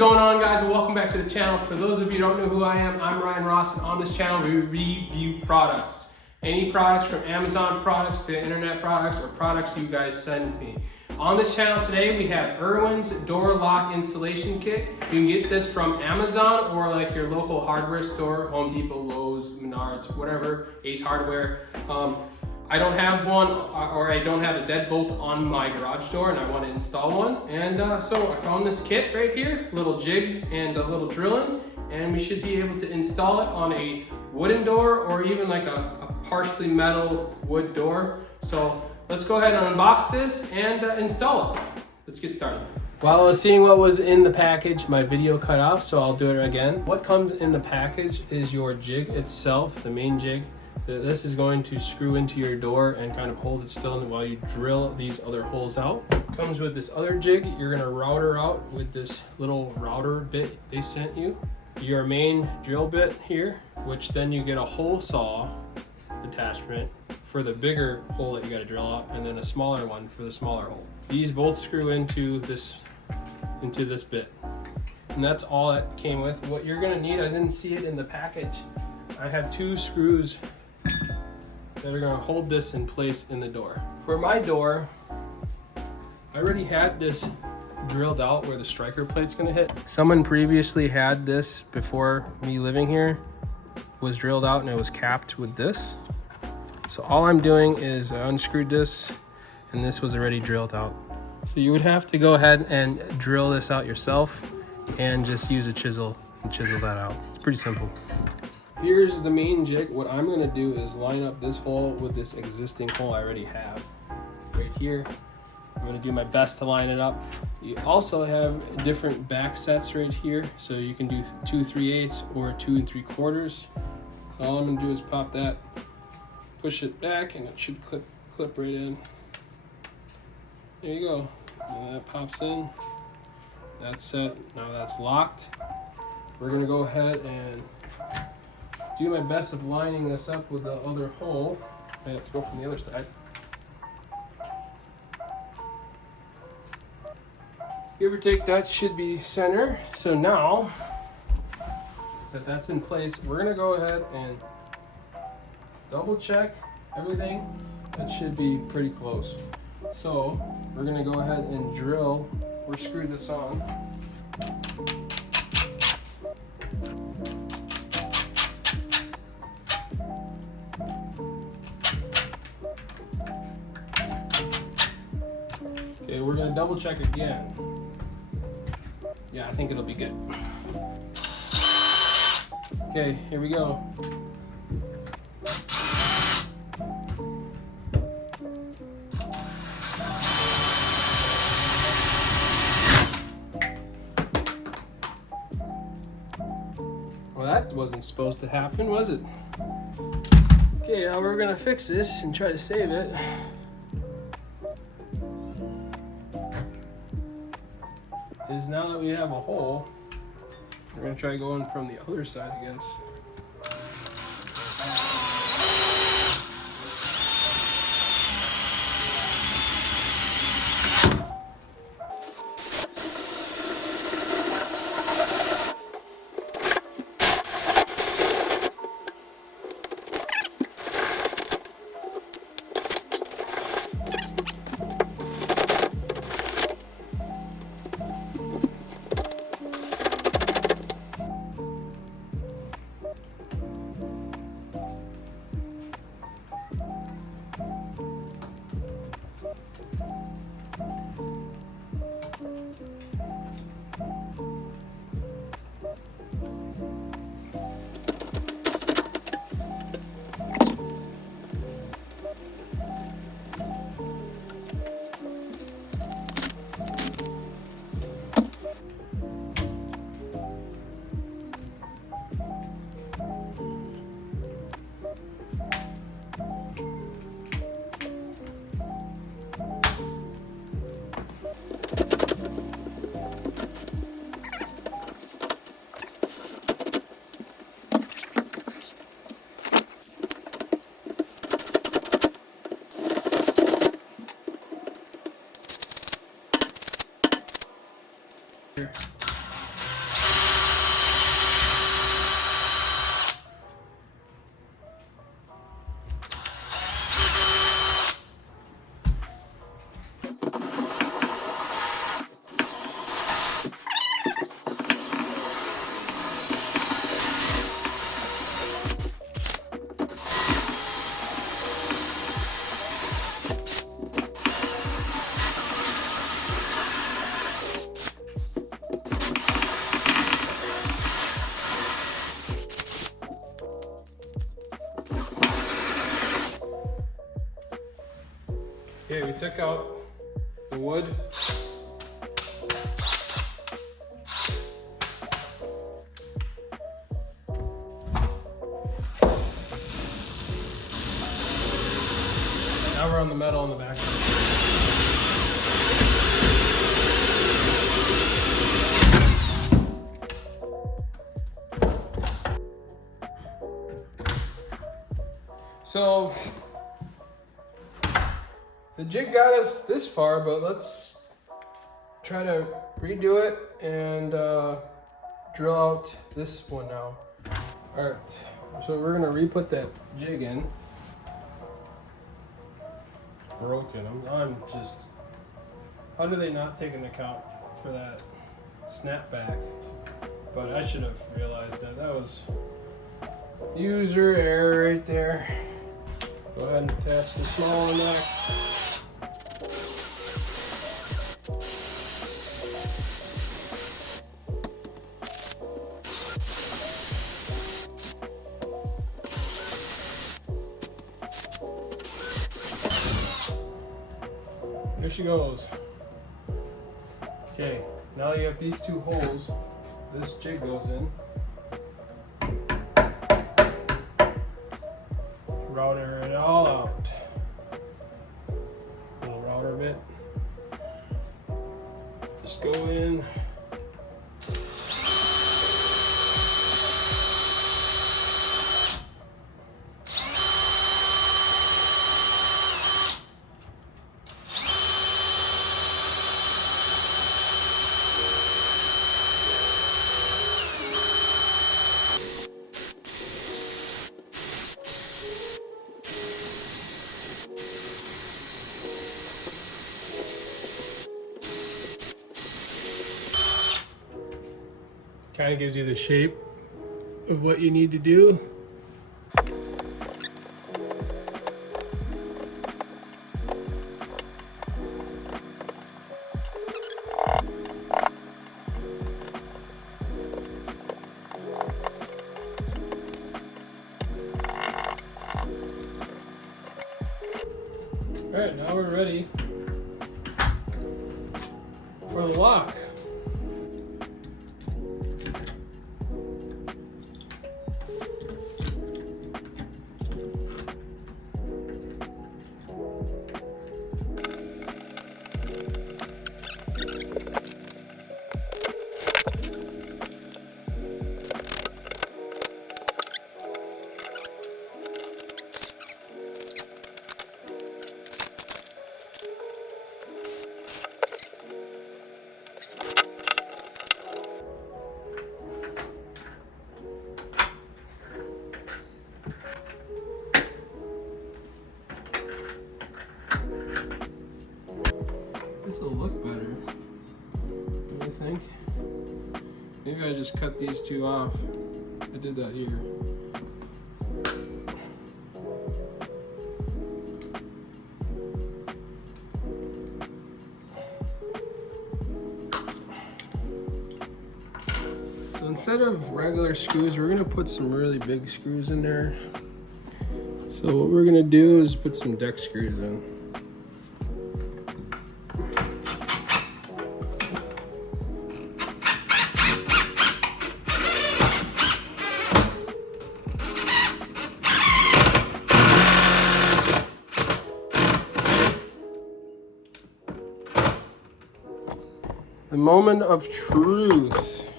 going on, guys, and welcome back to the channel. For those of you who don't know who I am, I'm Ryan Ross, and on this channel we review products. Any products, from Amazon products to internet products or products you guys send me. On this channel today we have IRWIN's door lock installation kit. You can get this from Amazon or like your local hardware store, Home Depot, Lowe's, Menards, whatever, Ace Hardware. I don't have one, or I don't have a deadbolt on my garage door, and I want to install one. And so I found this kit right here, a little jig and a little drilling, and we should be able to install it on a wooden door or even like a partially metal wood door. So let's go ahead and unbox this and install it. Let's get started. While I was seeing what was in the package, my video cut off, so I'll do it again. What comes in the package is your jig itself, the main jig. This is going to screw into your door and kind of hold it still while you drill these other holes out. Comes with this other jig. You're gonna router out with this little router bit they sent you. Your main drill bit here, which then you get a hole saw attachment for the bigger hole that you gotta drill out, and then a smaller one for the smaller hole. These both screw into this bit. And that's all that came with. What you're gonna need, I didn't see it in the package. I have 2 screws that are going to hold this in place in the door. For my door, I already had this drilled out where the striker plate's going to hit. Someone previously had this before me living here, was drilled out, and it was capped with this. So all I'm doing is I unscrewed this, and this was already drilled out. So you would have to go ahead and drill this out yourself and just use a chisel and chisel that out. It's pretty simple. Here's the main jig. What I'm gonna do is line up this hole with this existing hole I already have right here. I'm gonna do my best to line it up. You also have different back sets right here, so you can do 2 3/8 or 2 3/4. So all I'm gonna do is pop that, push it back, and it should clip right in. There you go. And that pops in. That's set. Now that's locked. We're gonna go ahead and do my best of lining this up with the other hole. I have to go from the other side. Give or take, that should be center. So now that that's in place, we're gonna go ahead and double check everything. That should be pretty close. So we're gonna go ahead and drill or screw this on. Okay, we're gonna double check again. Yeah, I think it'll be good. Okay, here we go. Well, that wasn't supposed to happen, was it? Okay, now we're gonna fix this and try to save it. Is now that we have a hole, we're gonna try going from the other side, I guess. Okay, we took out the wood. Now we're on the metal on the back. So the jig got us this far, but let's try to redo it and drill out this one now. All right, so we're gonna re-put that jig in. It's broken. I'm just, how do they not take into account for that snapback? But I should have realized that. That was user error right there. Go ahead and attach the small one back. There she goes. Okay, now you have these two holes. This jig goes in. Router it all out. Little router bit. Just go in. Kind of gives you the shape of what you need to do. All right, now we're ready for the lock. This will look better. What do you think? Maybe I just cut these two off. I did that here. So instead of regular screws, we're gonna put some really big screws in there. So what we're gonna do is put some deck screws in. The moment of truth,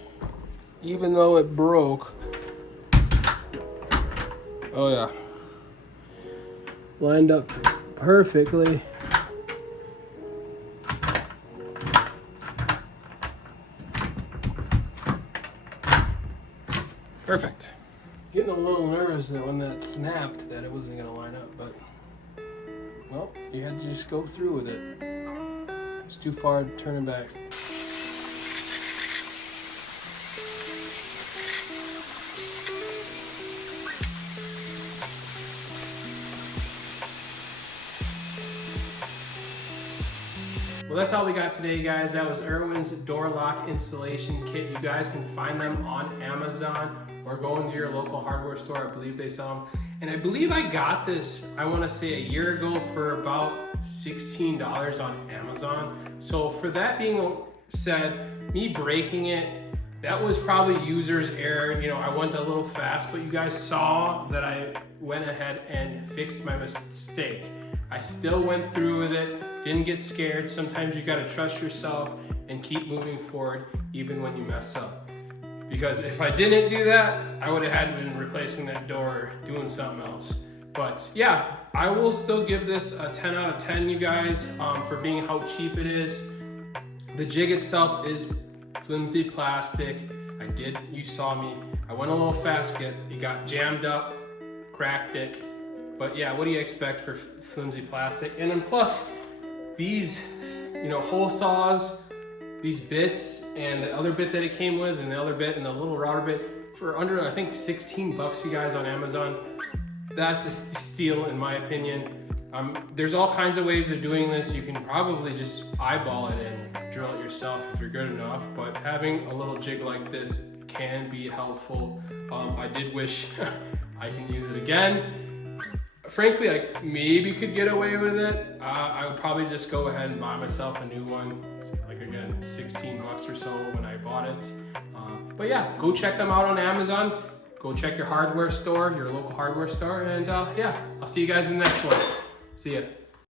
even though it broke. Oh yeah. Lined up perfectly. Perfect. Getting a little nervous that when that snapped that it wasn't gonna line up, but well, you had to just go through with it. It's too far turning back. Well, that's all we got today, guys. That was IRWIN's door lock installation kit. You guys can find them on Amazon or go into your local hardware store. I believe they sell them. And I believe I got this, I want to say a year ago, for about $16 on Amazon. So for that being said, me breaking it, that was probably user's error. You know, I went a little fast, but you guys saw that I went ahead and fixed my mistake. I still went through with it, didn't get scared. Sometimes you gotta trust yourself and keep moving forward even when you mess up. Because if I didn't do that, I would have had been replacing that door, doing something else. But yeah, I will still give this a 10 out of 10, you guys, for being how cheap it is. The jig itself is flimsy plastic. You saw me. I went a little fast, it got jammed up, cracked it. But yeah, what do you expect for flimsy plastic? And then plus, these, you know, hole saws, these bits, and the other bit that it came with, and the other bit, and the little router bit, for under, I think, 16 bucks, you guys, on Amazon. That's a steal, in my opinion. There's all kinds of ways of doing this. You can probably just eyeball it and drill it yourself if you're good enough, but having a little jig like this can be helpful. I did wish I can use it again. Frankly, I maybe could get away with it. I would probably just go ahead and buy myself a new one. It's like, again, 16 bucks or so when I bought it. But yeah, go check them out on Amazon. Go check your hardware store, your local hardware store, and yeah, I'll see you guys in the next one. See ya.